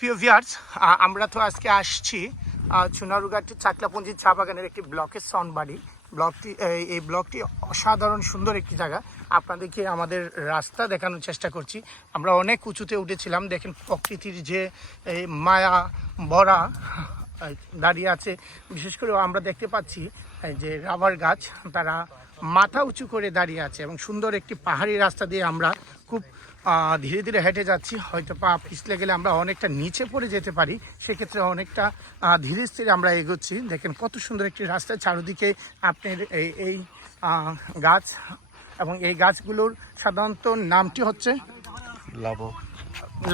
প্রিয় ভিয়ার্স আমরা তো আজকে আসছি চুনারুঘাট চাকলাপঞ্জির চা বাগানের একটি ব্লকের সনবাড়ি। ব্লকটি এই- ব্লকটি অসাধারণ সুন্দর একটি জায়গা। আপনাদেরকে আমাদের রাস্তা দেখানোর চেষ্টা করছি। আমরা অনেক উঁচুতে উঠেছিলাম, দেখেন প্রকৃতির যে, এই মায়া এই দাঁড়িয়ে আছে। বিশেষ করে আমরা দেখতে পাচ্ছি যে রাবার গাছ তারা মাথা উঁচু করে দাঁড়িয়ে আছে এবং সুন্দর একটি পাহাড়ি রাস্তা দিয়ে আমরা খুব ধীরে ধীরে হেঁটে যাচ্ছি। হয়তো পা পিছলে গেলে আমরা অনেকটা নিচে পড়ে যেতে পারি। সেক্ষেত্রে অনেকটা ধীরে স্থিরে আমরা এগোচ্ছি। দেখেন কত সুন্দর একটি রাস্তা। চারিদিকে আপনার এই এই গাছ এবং এই গাছগুলোর সাধারণত নামটি হচ্ছে লাবক।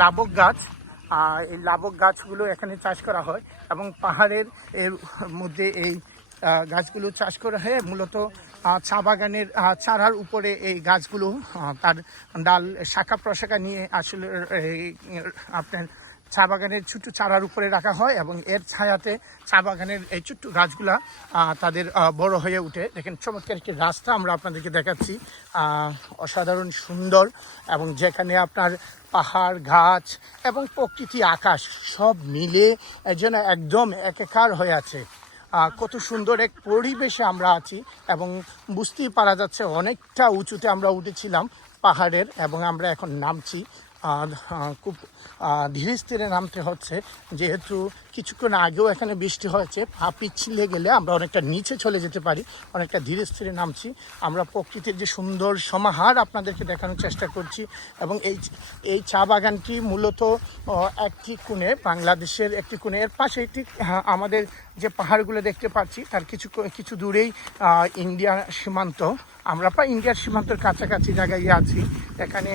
লাবক গাছ। এই লাবক গাছগুলো এখানে চাষ করা হয় এবং পাহাড়ের এর মধ্যে এই গাছগুলো চাষ করা হয়। মূলত চা বাগানের চারার উপরে এই গাছগুলো তার ডাল শাখা প্রশাখা নিয়ে আসলে আপনার চা বাগানের ছোট্ট চারার উপরে রাখা হয় এবং এর ছায়াতে চা বাগানের এই ছোট্ট গাছগুলা তাদের বড় হয়ে ওঠে দেখেন, চমৎকার একটি রাস্তা আমরা আপনাদেরকে দেখাচ্ছি। অসাধারণ সুন্দর এবং যেখানে আপনার পাহাড়, গাছ এবং প্রকৃতি, আকাশ সব মিলে যেন একদম একাকার হয়ে আছে। কত সুন্দর এক পরিবেশে আমরা আছি এবং বুঝতেই পারা যাচ্ছে অনেকটা উঁচুতে আমরা উঠেছিলাম পাহাড়ের এবং আমরা এখন নামছি। খুব ধীরে স্থিরে নামতে হচ্ছে। যেহেতু কিছুক্ষণ আগেও এখানে বৃষ্টি হয়েছে পা পিছলে গেলে আমরা অনেকটা নিচে চলে যেতে পারি অনেকটা ধীরে স্থিরে নামছি। আমরা প্রকৃতির যে সুন্দর সমাহার আপনাদেরকে দেখানোর চেষ্টা করছি এবং এই এই চা বাগানটি মূলত একটি কোণে বাংলাদেশের একটি কোণে এর পাশে একটি আহ, আমাদের যে পাহাড়গুলো দেখতে পাচ্ছি তার কিছু কিছু দূরেই ইন্ডিয়া সীমান্ত। আমরা প্রায় ইন্ডিয়ার সীমান্তের কাছাকাছি জায়গায় আছি। এখানে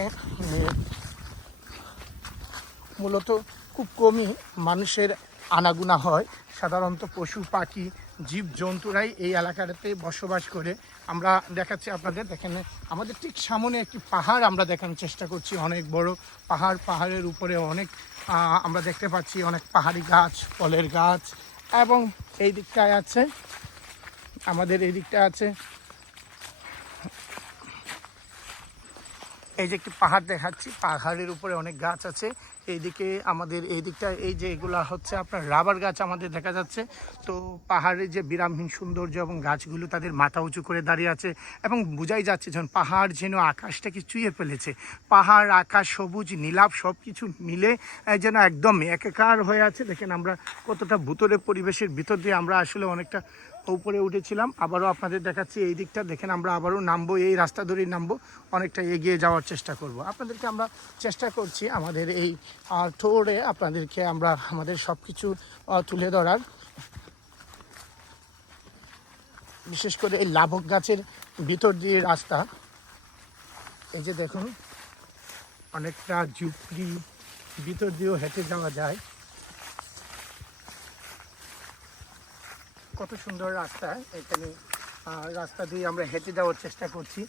মূলত খুব কমই মানুষের আনাগুনা হয়। সাধারণত পশু, পাখি, জীব, জন্তুরাই এই এলাকাটাতে বসবাস করে। আমরা দেখাচ্ছি আপনাদের, দেখেন, আমাদের ঠিক সামনে একটি পাহাড় আমরা দেখানোর চেষ্টা করছি, অনেক বড় পাহাড়। পাহাড়ের উপরে অনেক আমরা দেখতে পাচ্ছি অনেক পাহাড়ি গাছ, ফলের গাছ এবং এই দিকটায় আছে, আমাদের এই দিকটা আছে এই যে একটি পাহাড় দেখাচ্ছি, পাহাড়ের উপরে অনেক গাছ আছে। এইদিকে আমাদের এই দিকটা এই যে এগুলা হচ্ছে আপনার রাবার গাছ আমাদের দেখা যাচ্ছে। তো পাহাড়ের যে বিরামহীন সৌন্দর্য এবং গাছগুলো তাদের মাথা উঁচু করে দাঁড়িয়ে আছে এবং বোঝাই যাচ্ছে যখন পাহাড় যেন আকাশটাকে চুইয়ে ফেলেছে। পাহাড়, আকাশ, সবুজ, নীলাভ সব কিছু মিলে যেন একদম একাকার হয়ে আছে। দেখেন আমরা কতটা ভূতরে পরিবেশের ভিতর দিয়ে আমরা আসলে অনেকটা উপরে উঠেছিলাম, আবারও আপনাদের দেখাচ্ছি এই দিকটা। দেখেন আমরা আবারও নামবো, এই রাস্তা ধরেই নামবো, অনেকটা এগিয়ে যাওয়ার চেষ্টা করব। আপনাদেরকে আমরা চেষ্টা করছি আমাদের এই টোরে আপনাদেরকে আমরা আমাদের সব কিছু তুলে ধরার। বিশেষ করে এই লাভক গাছের ভিতর দিয়ে রাস্তা। এই যে দেখুন, অনেকটা ঝুপড়ি ভিতর দিয়েও হেঁটে যাওয়া যায়। কত সুন্দর রাস্তা। এখানে রাস্তা দিয়ে আমরা হেঁটে যাওয়ার চেষ্টা করছি।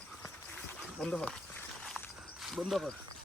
বন্ধ বন্ধ কর।